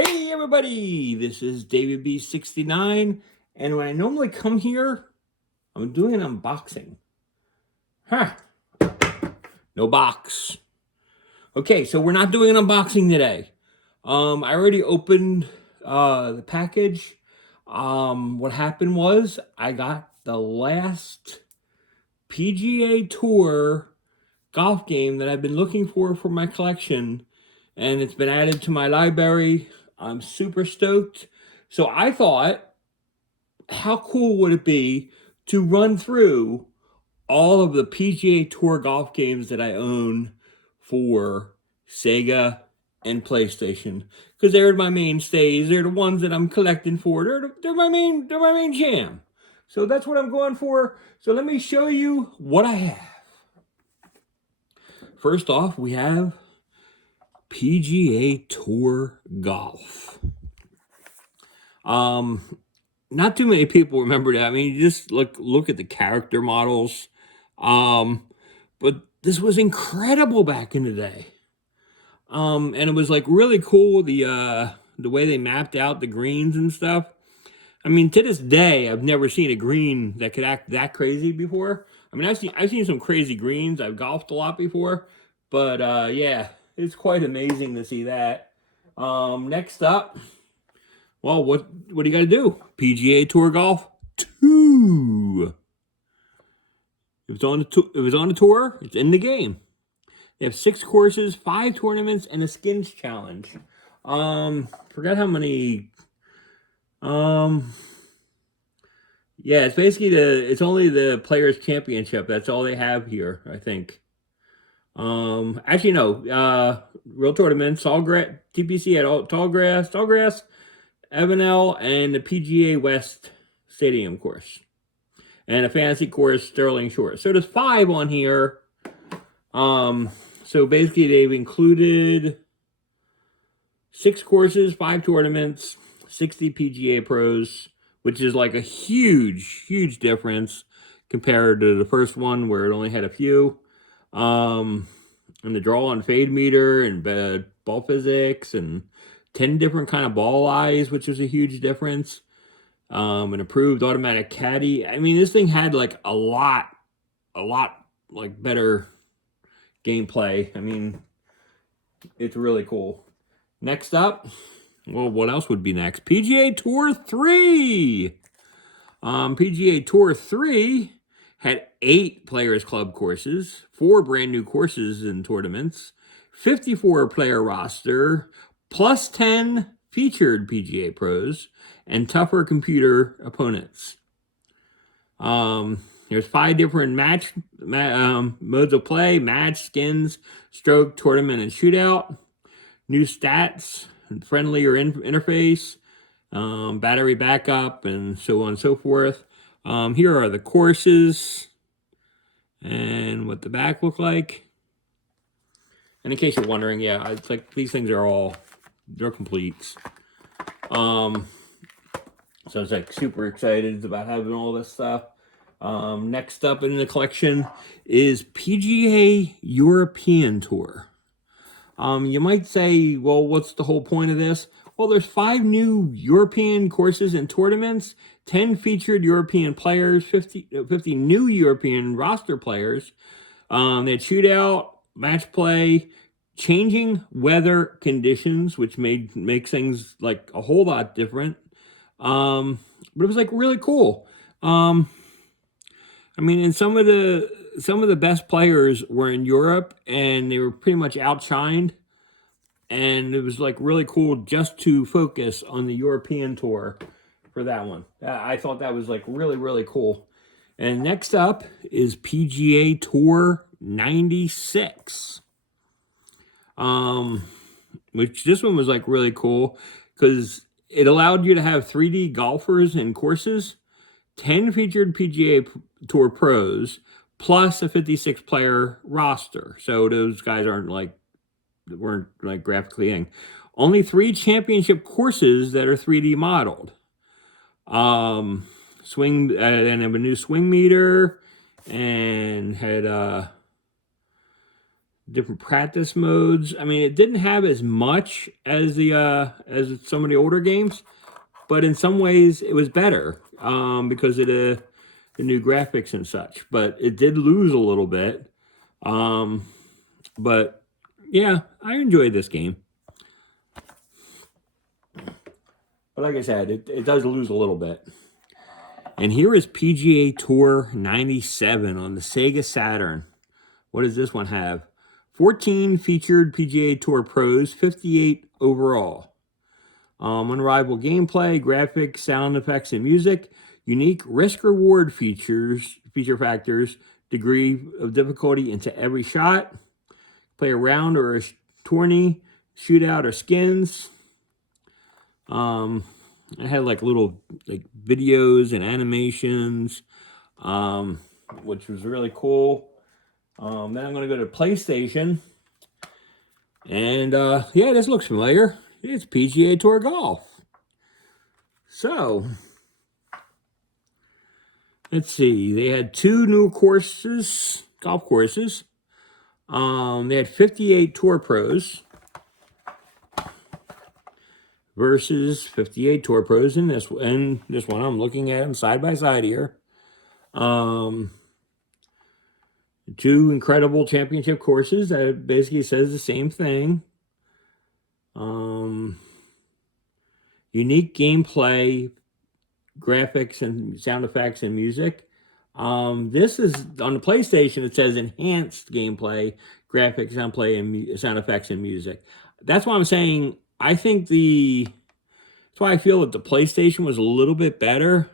Hey everybody, this is David B69, and when I normally come here, I'm doing an unboxing. No box. Okay, so we're not doing an unboxing today. I already opened the package. What happened was I got the last Pga Tour golf game that I've been looking for my collection, and it's been added to my library. I'm super stoked. So I thought, how cool would it be to run through all of the PGA Tour golf games that I own for Sega and PlayStation? Because they're my mainstays. They're the ones that I'm collecting for. They're my main jam. So that's what I'm going for. So let me show you what I have. First off, we have Pga Tour Golf. Not too many people remember that. I mean, you just look at the character models. But this was incredible back in the day. And it was like really cool, the way they mapped out the greens and stuff. I mean, to this day, I've never seen a green that could act that crazy before. I mean, I've seen some crazy greens. I've golfed a lot before, but yeah, it's quite amazing to see that. Next up, well, what do you got to do? Pga Tour Golf 2. If it's on the tour, it's in the game. They have 6 courses, 5 tournaments, and a skins challenge. Forgot how many. Yeah, it's basically it's only the Players Championship. That's all they have here, I think. Actually, no. Real tournaments, TPC at Tallgrass, Evanel, and the PGA West Stadium course, and a fantasy course, Sterling Shores. So there's 5 on here. So basically they've included 6 courses, 5 tournaments, 60 PGA pros, which is like a huge difference compared to the first one where it only had a few. And the draw and fade meter and ball physics and 10 different kind of ball eyes, which was a huge difference. An approved automatic caddy. I mean, this thing had like a lot like better gameplay. I mean, it's really cool. Next up, well, what else would be next? Pga Tour 3. Pga Tour 3 had 8 Players Club courses, 4 brand new courses and tournaments, 54 player roster, plus 10 featured PGA pros, and tougher computer opponents. There's 5 different modes of play: match, skins, stroke, tournament, and shootout. New stats, friendlier interface, battery backup, and so on and so forth. Here are the courses and what the back look like. And in case you're wondering, yeah, it's like these things are they're completes. So it's like super excited about having all this stuff. Next up in the collection is Pga European Tour. You might say, well, what's the whole point of this? Well, there's 5 new European courses and tournaments, 10 featured European players, 50 new European roster players. They had shootout, match play, changing weather conditions, which makes things like a whole lot different. But it was like really cool. I mean, and some of the best players were in Europe, and they were pretty much outshined. And it was like really cool just to focus on the European Tour for that one. I thought that was like really cool. And next up is Pga Tour 96. Which this one was like really cool because it allowed you to have 3D golfers and courses, 10 featured PGA Tour pros, plus a 56 player roster. So those guys weren't like graphically in. Only 3 championship courses that are 3D modeled. Swing, and have a new swing meter, and had different practice modes. I mean, it didn't have as much as the as some of the older games, but in some ways it was better because of the new graphics and such. But it did lose a little bit. But yeah, I enjoyed this game. But like I said, it does lose a little bit. And here is PGA Tour 97 on the Sega Saturn. What does this one have? 14 featured PGA Tour pros, 58 overall. Unrivaled gameplay, graphics, sound effects, and music. Unique risk-reward feature factors, degree of difficulty into every shot. Play a round or a tourney, shootout or skins. I had like little videos and animations, which was really cool. Then I'm going to go to PlayStation. And yeah, this looks familiar. It's Pga Tour Golf. So, let's see. They had 2 new courses, golf courses. They had 58 tour pros versus 58 tour pros in this one. I'm looking at them side by side here. 2 incredible championship courses that basically says the same thing. Unique gameplay, graphics, and sound effects and music. This is on the PlayStation. It says enhanced gameplay, graphics, sound effects, and music. That's why I'm saying I think that's why I feel that the PlayStation was a little bit better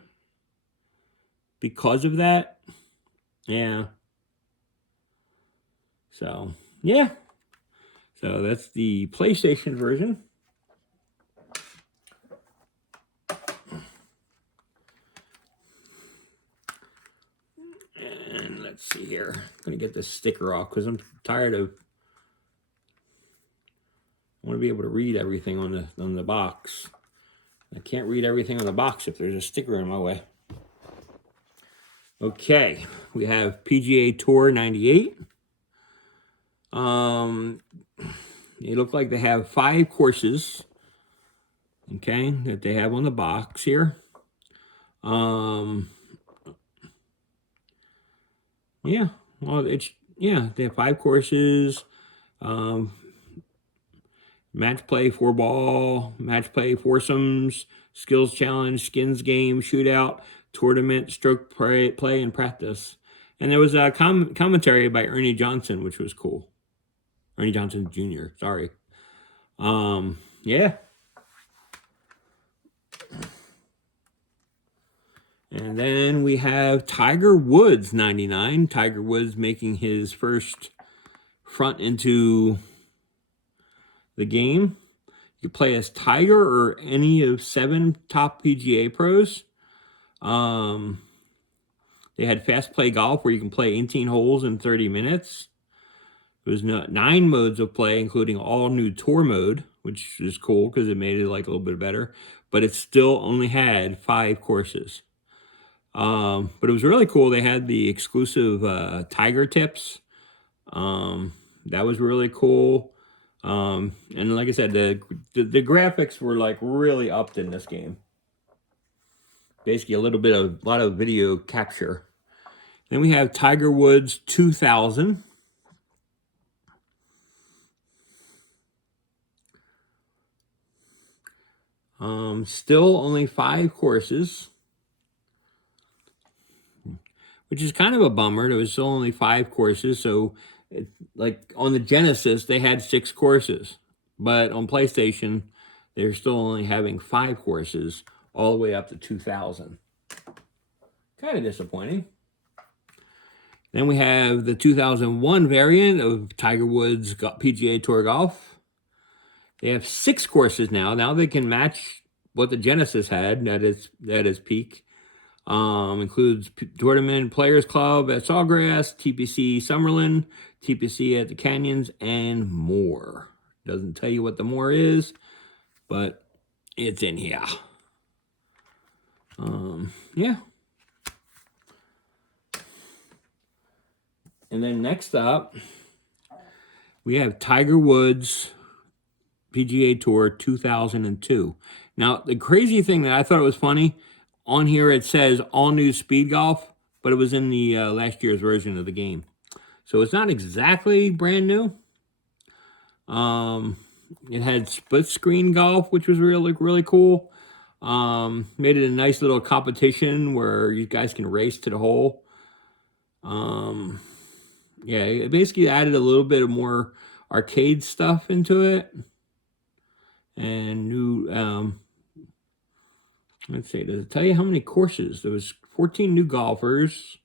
because of that. Yeah. So, yeah. So that's the PlayStation version. And let's see here. I'm going to get this sticker off because I'm tired of... I want to be able to read everything on the box. I can't read everything on the box if there's a sticker in my way. Okay, we have PGA Tour 98. They look like they have 5 courses, okay, that they have on the box here. Yeah, well, they have 5 courses. Match play, 4-ball, match play, foursomes, skills challenge, skins game, shootout, tournament, stroke play, and practice. And there was a commentary by Ernie Johnson, which was cool. Ernie Johnson Jr., sorry. Yeah. And then we have Tiger Woods 99. Tiger Woods making his first front into the game. You play as Tiger or any of 7 top PGA pros. They had fast play golf where you can play 18 holes in 30 minutes. There was 9 modes of play, including all new tour mode, which is cool because it made it like a little bit better. But it still only had 5 courses. But it was really cool. They had the exclusive Tiger tips. That was really cool. And like I said, the graphics were like really upped in this game. Basically a lot of video capture. Then we have Tiger Woods 2000. Still only 5 courses, which is kind of a bummer. There was still only 5 courses. So like on the Genesis, they had 6 courses, but on PlayStation, they're still only having 5 courses all the way up to 2000. Kind of disappointing. Then we have the 2001 variant of Tiger Woods PGA Tour Golf. They have 6 courses now. Now they can match what the Genesis had at its peak. Includes Tournament Players Club at Sawgrass, TPC Summerlin, TPC at the Canyons, and more. Doesn't tell you what the more is, but it's in here. Yeah. And then next up, we have Tiger Woods PGA Tour 2002. Now, the crazy thing that I thought was funny, on here it says all new speed golf, but it was in the last year's version of the game. So it's not exactly brand new. It had split screen golf, which was really cool. Made it a nice little competition where you guys can race to the hole. Yeah, it basically added a little bit of more arcade stuff into it. And new, let's see, does it tell you how many courses? There was 14 new golfers.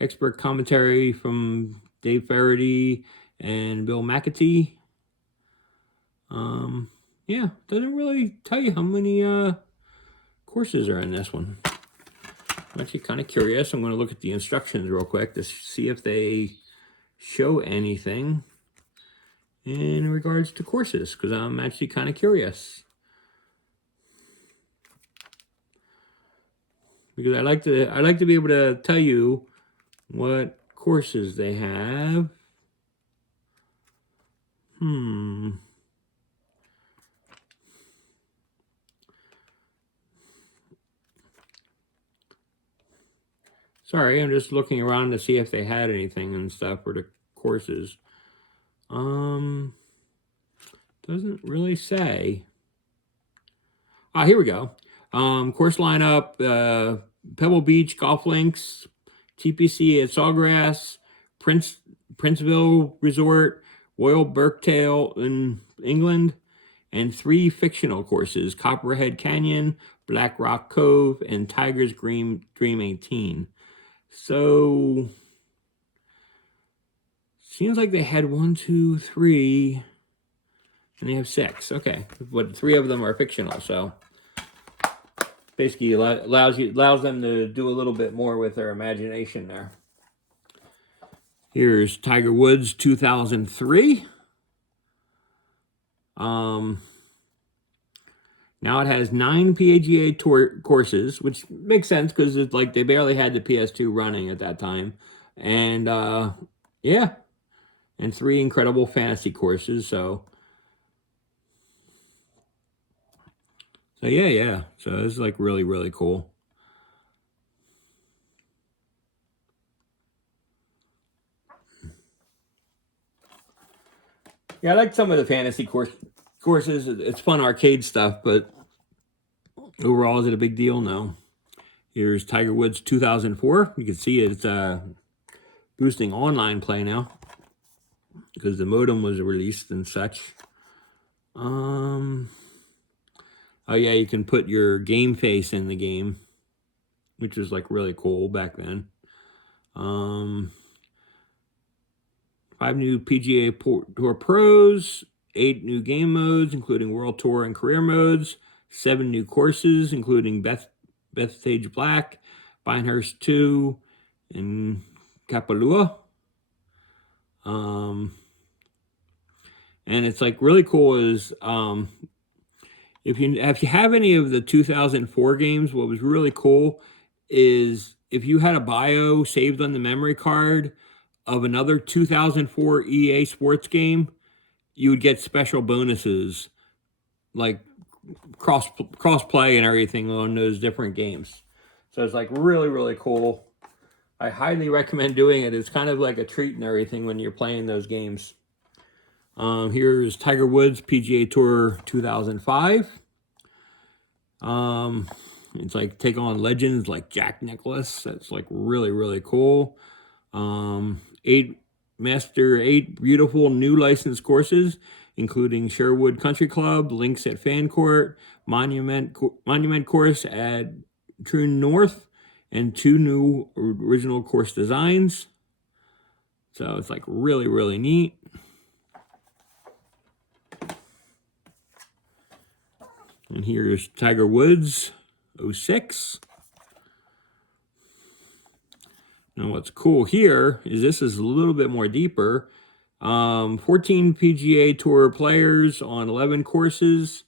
Expert commentary from Dave Faraday and Bill McAtee. Yeah, doesn't really tell you how many courses are in this one. I'm actually kind of curious. I'm going to look at the instructions real quick to see if they show anything in regards to courses, because I'm actually kind of curious. Because I like to be able to tell you what courses they have. Sorry, I'm just looking around to see if they had anything and stuff for the courses. Doesn't really say. Ah, here we go. Course lineup, Pebble Beach Golf Links, TPC at Sawgrass, Princeville Resort, Royal Birkdale in England, and 3 fictional courses, Copperhead Canyon, Black Rock Cove, and Tiger's Dream 18. So, seems like they had 1, 2, 3, and they have 6. Okay, but 3 of them are fictional, so basically allows them to do a little bit more with their imagination there. Here's Tiger Woods 2003. Now it has 9 PGA Tour courses, which makes sense because it's like they barely had the PS2 running at that time. And yeah, and 3 incredible fantasy courses. So yeah. So it's like really cool. Yeah, I like some of the fantasy courses. It's fun arcade stuff, but overall, is it a big deal? No. Here's Tiger Woods 2004. You can see it's boosting online play now because the modem was released and such. Oh yeah, you can put your game face in the game, which was like really cool back then. 5 new PGA Tour Pros, 8 new game modes, including World Tour and Career modes, 7 new courses, including Bethpage Black, Pinehurst 2, and Kapalua. And it's like really cool is if you have any of the 2004 games, what was really cool is if you had a bio saved on the memory card of another 2004 EA Sports game, you would get special bonuses like cross play and everything on those different games. So it's like really cool. I highly recommend doing it. It's kind of like a treat and everything when you're playing those games. Here's Tiger Woods PGA Tour 2005. It's like take on legends like Jack Nicklaus. That's like really cool. 8 beautiful new licensed courses, including Sherwood Country Club, Links at Fancourt, Monument Course at Troon North, and 2 new original course designs. So it's like really neat. And here's Tiger Woods 06. Now what's cool here is this is a little bit more deeper. 14 PGA Tour players on 11 courses.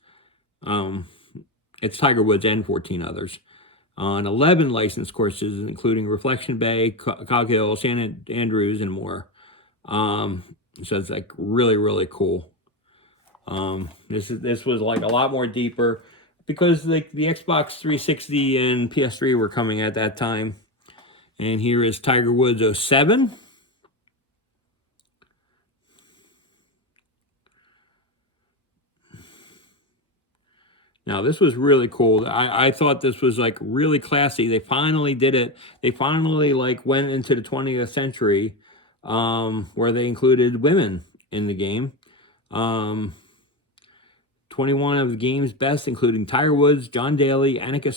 It's Tiger Woods and 14 others. on 11 licensed courses, including Reflection Bay, Cog Hill, San Andrews, and more. So it's like really, really cool. This was like a lot more deeper because like the Xbox 360 and PS3 were coming at that time. And here is Tiger Woods 07. Now, this was really cool. I thought this was like really classy. They finally did it. They finally like went into the 20th century where they included women in the game. 21 of the game's best, including Tiger Woods, John Daly, Annika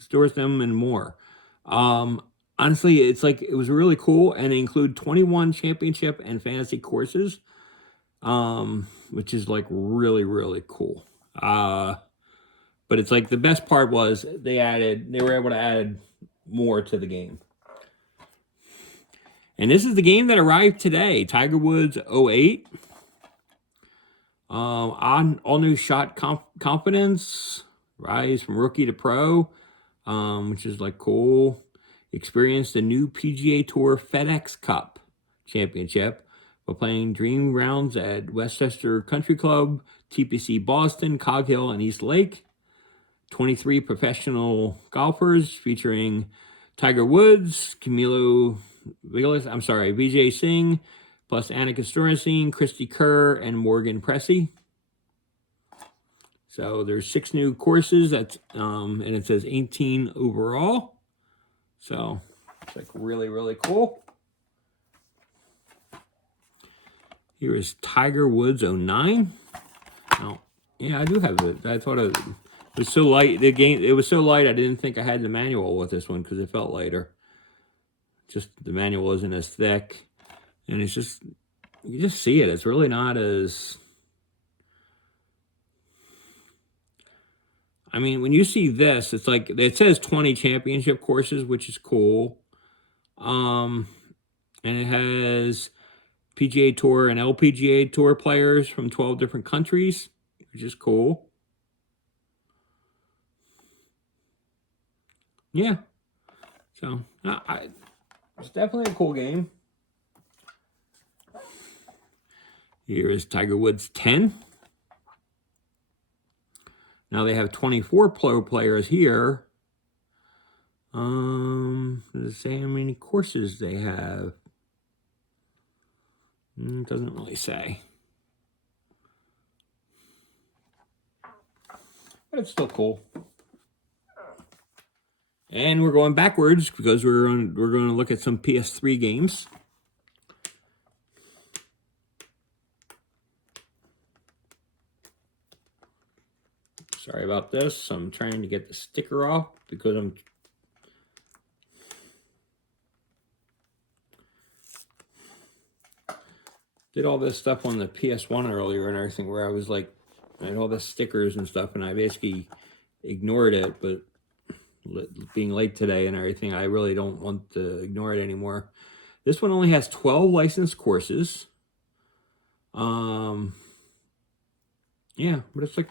Sorenstam, and more. Honestly, it's like it was really cool, and they include 21 championship and fantasy courses, which is like really, really cool. But it's like the best part was they were able to add more to the game. And this is the game that arrived today, Tiger Woods 08. All new shot confidence, rise from rookie to pro, which is like cool. Experienced the new PGA Tour FedEx Cup Championship by playing dream rounds at Westchester Country Club, TPC Boston, Cog Hill, and East Lake. 23 professional golfers featuring Tiger Woods, Vijay Singh, plus Annika Sorenstam, Christy Kerr, and Morgan Pressey. So there's 6 new courses, and it says 18 overall. So it's like really, really cool. Here is Tiger Woods 09. Oh, yeah, I do have it. I thought it was so light. It was so light, I didn't think I had the manual with this one because it felt lighter. Just the manual isn't as thick. And it's just, you just see it. It's really not as... I mean, when you see this, it's like, it says 20 championship courses, which is cool. And it has PGA Tour and LPGA Tour players from 12 different countries, which is cool. Yeah. So, it's definitely a cool game. Here is Tiger Woods 10. Now they have 24 pro players here. Does it say how many courses they have? It doesn't really say. But it's still cool. And we're going backwards because we're going to look at some PS3 games. Sorry about this. I'm trying to get the sticker off because I'm... Did all this stuff on the PS1 earlier and everything where I was like, I had all the stickers and stuff and I basically ignored it, but being late today and everything, I really don't want to ignore it anymore. This one only has 12 licensed courses. Yeah, but it's like,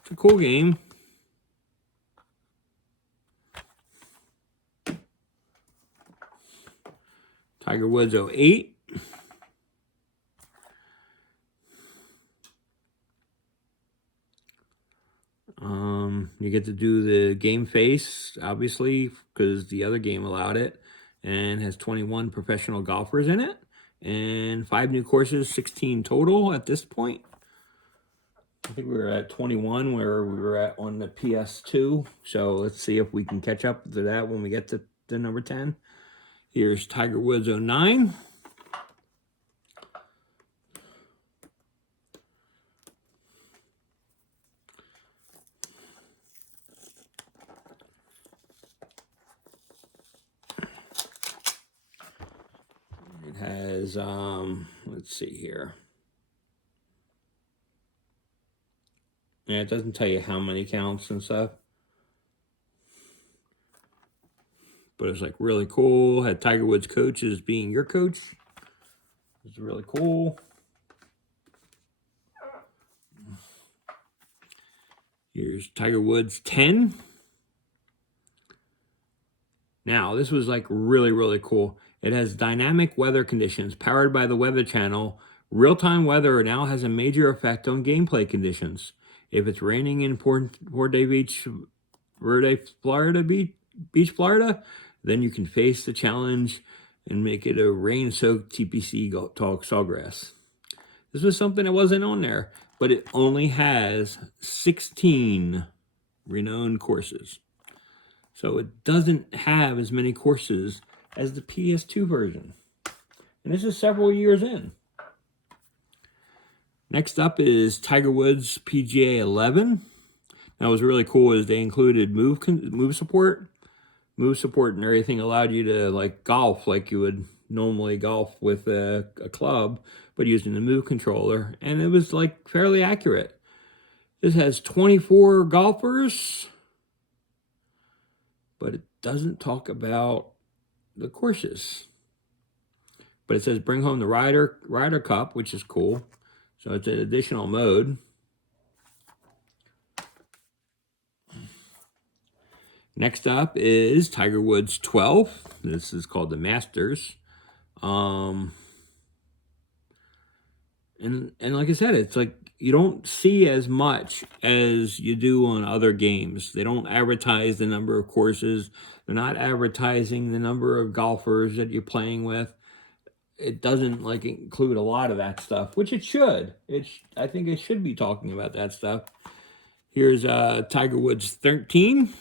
it's a cool game. Tiger Woods 08. You get to do the game face, obviously, because the other game allowed it, and has 21 professional golfers in it, and 5 new courses, 16 total at this point. I think we were at 21 where we were at on the PS2, so let's see if we can catch up to that when we get to the number 10. Here's Tiger Woods 09. It has, let's see here. Yeah, it doesn't tell you how many counts and stuff. But it's like really cool. Had Tiger Woods coaches being your coach. It's really cool. Here's Tiger Woods 10. Now, this was like really, really cool. It has dynamic weather conditions powered by the Weather Channel. Real-time weather now has a major effect on gameplay conditions. If it's raining in Port Beach, Florida, Florida, then you can face the challenge and make it a rain-soaked TPC sawgrass. This was something that wasn't on there, but it only has 16 renowned courses. So it doesn't have as many courses as the PS2 version. And this is several years in. Next up is Tiger Woods PGA 11. Now, what's really cool is they included move support. Move support and everything allowed you to like golf like you would normally golf with a club, but using the move controller. And it was like fairly accurate. This has 24 golfers, but it doesn't talk about the courses. But it says bring home the Ryder Cup, which is cool. So it's an additional mode. Next up is Tiger Woods 12. This is called the Masters. And like I said, it's like you don't see as much as you do on other games. They don't advertise the number of courses. They're not advertising the number of golfers that you're playing with. It doesn't like include a lot of that stuff, which it should. I think it should be talking about that stuff. Here's Tiger Woods 13.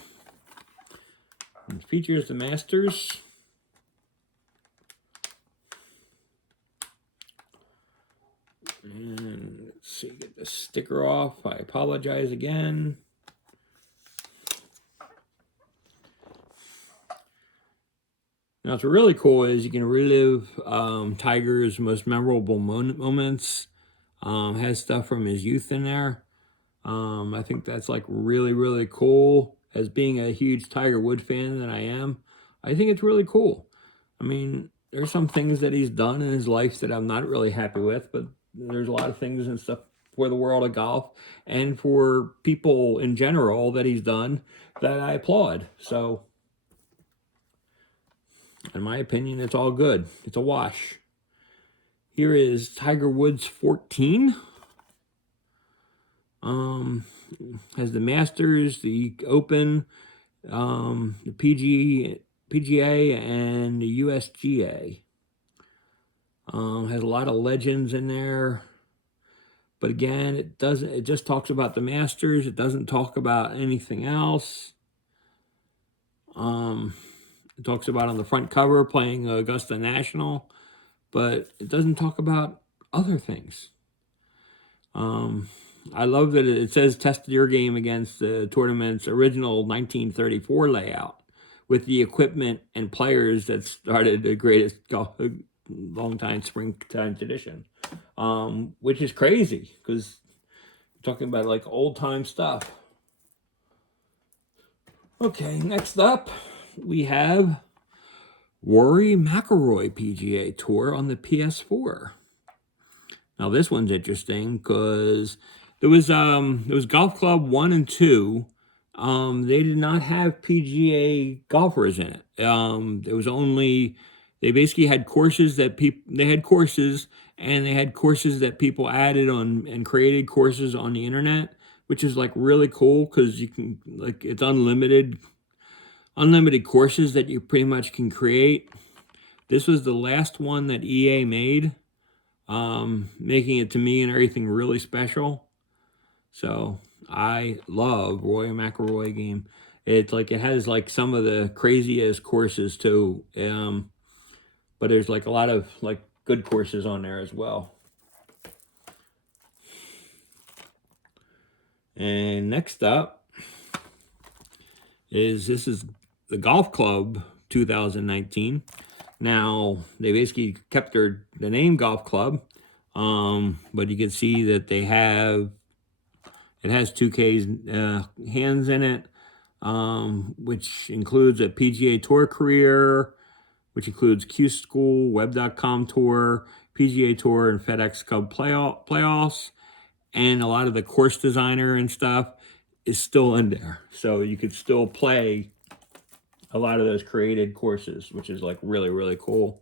It features the Masters. And let's see, get the sticker off. I apologize again. Now, what's really cool is you can relive Tiger's most memorable moments. Has stuff from his youth in there. I think that's like really, really cool. As being a huge Tiger Woods fan that I am, I think it's really cool. I mean, there's some things that he's done in his life that I'm not really happy with, but there's a lot of things and stuff for the world of golf and for people in general that he's done that I applaud. So, in my opinion, it's all good. It's a wash. Here is Tiger Woods 14. Has the Masters, the Open, the PGA, and the USGA. Has a lot of legends in there, but again, it just talks about the Masters. It doesn't talk about anything else. It talks about on the front cover playing Augusta National, but it doesn't talk about other things. I love that it says test your game against the tournament's original 1934 layout with the equipment and players that started the greatest long-time springtime tradition, which is crazy because we're talking about like old-time stuff. Okay, next up we have Rory McIlroy PGA Tour on the PS4. Now this one's interesting because there was Golf Club 1 and 2. They did not have PGA golfers in it. There was only, they basically had courses that they had courses that people added on and created courses on the internet, which is like really cool because you can, like, it's unlimited courses that you pretty much can create. This was the last one that EA made, making it to me and everything really special. So I love Rory McIlroy game. It's like it has like some of the craziest courses too, but there's like a lot of like good courses on there as well. And next up is this is the Golf Club 2019. Now they basically kept the name Golf Club, but you can see that they have. It has 2K's hands in it, which includes a PGA Tour career, which includes Q School, Web.com Tour, PGA Tour, and FedEx Cup playoffs. And a lot of the course designer and stuff is still in there. So you could still play a lot of those created courses, which is like really, really cool.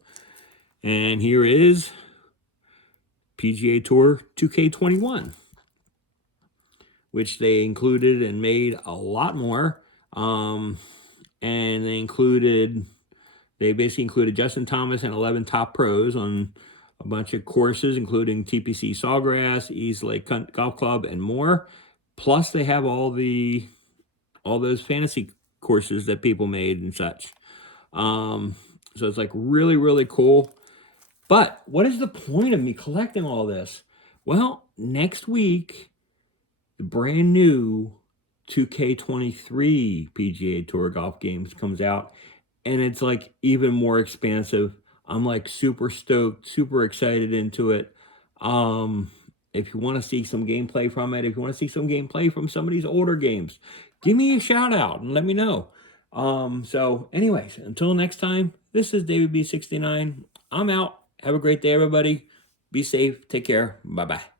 And here is PGA Tour 2K21, which they included and made a lot more. And they basically included Justin Thomas and 11 top pros on a bunch of courses, including TPC Sawgrass, East Lake Golf Club, and more. Plus, they have all those fantasy courses that people made and such. So it's like really, really cool. But what is the point of me collecting all this? Well, next week, the brand new 2K23 PGA Tour golf games comes out, and it's like even more expansive. I'm like super stoked, super excited into it. If you want to see some gameplay from it, if you want to see some gameplay from some of these older games, give me a shout out and let me know. So anyways, until next time, this is David B69. I'm out. Have a great day, everybody. Be safe. Take care. Bye-bye.